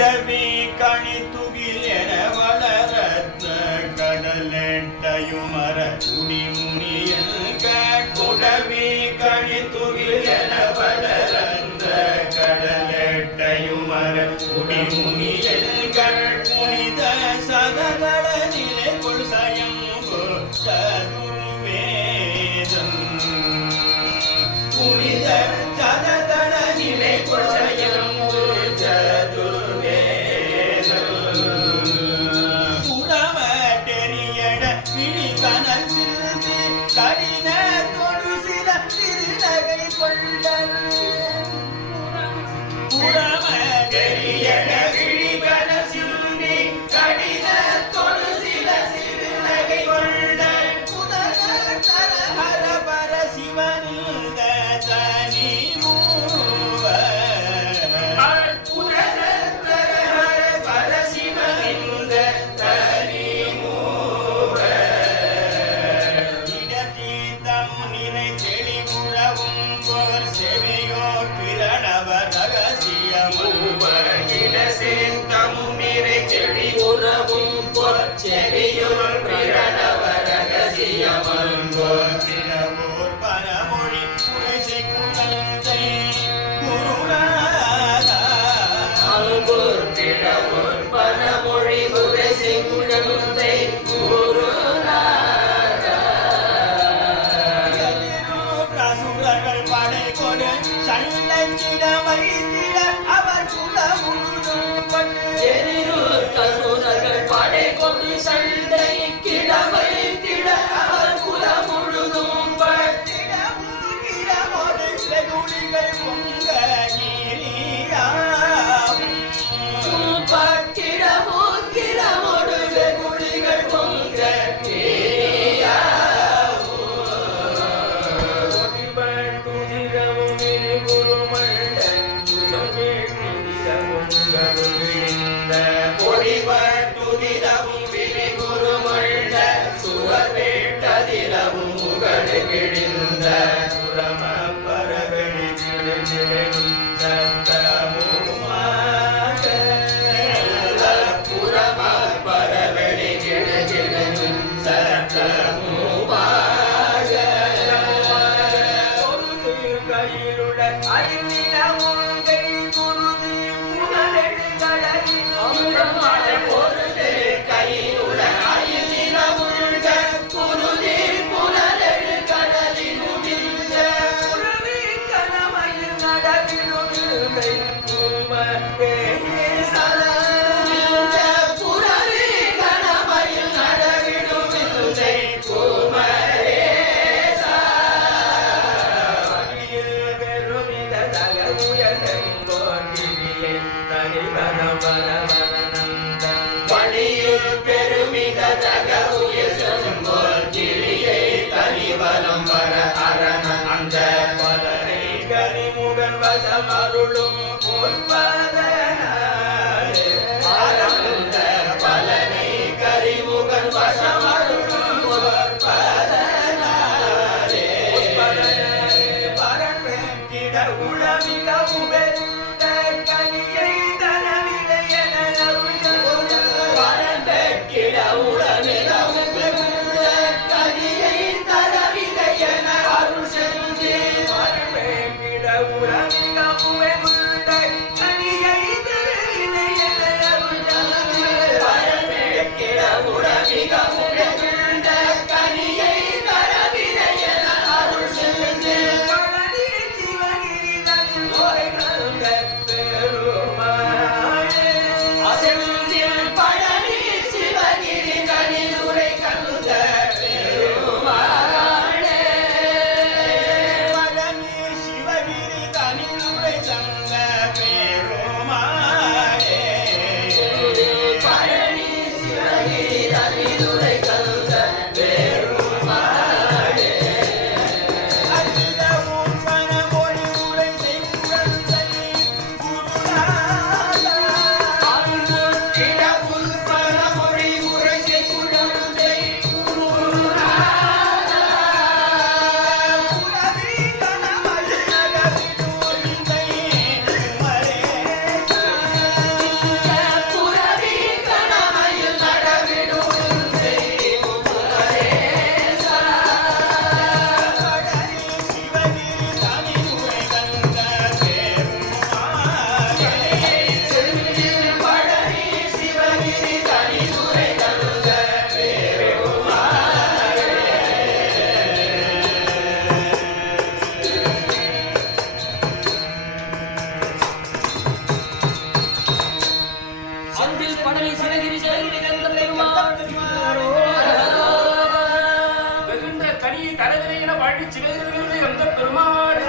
குடவி கணித்துகில் என வளரத்த கடலெட்டையுமர குடிமுனியல் குடவி கணித்துகில் என வளரத்த கடலெட்டையுமர குடிமுனியல் புனித சதகள நிலை கொள்சயம் சதுர்வேதம் புனித சதகள நிலை கொள்சயம் கடின தொடு சில திருநகை கொண்டன் புறம தெரியன விழிகன சிந்தி கடின தொடு சில திருநகை கொண்டன் புதக தரஹர பர சிவனிந்த தனி மூவ புதக தரஹர பர சிவனிந்த தனி அவர் குல முழுதும் படை கொண்டு சண்டை கிடவை திட அவர் குல முழுதும் பட்டிடமோடு செகுடிகள் பொங்க பட்டிடமோடு வெகுடிகள் பொங்க பொடிபட்டுதிரவும் விரிகுருமண்ட சுவர் வேட்டதிரவும் முகடு கிழிந்த சுரம பரவெளி புறம பரவெளி கையிலுள்ள ஐந்தினமுங்கை குருதி பொருளே கையிலுள்ள ஐந்தினமுங்க குருதி புனலெழு கடலில் முடிந்த புறவி கணமையில் நடவிலுமை புறவி கணமையில் நடவிலுமில்லை பணியில் பெருமித தகவுயர் கிளியை தனிவலம் வர அரணன் அந்த பலரை கரிமுகன் வசம் அருளும் ஆரந்த பலனை கரிமுகன் வசம் அருளும் பரன் கிட உளமிக உபெருந்த கனியை தரவில்லை என பழனி சிவகிரி தனிதுரை சிவகிரி சிவகிரி வெகுண்ட கனியை தரவினை என வாழி சிவகிரி வந்த பெருமாள்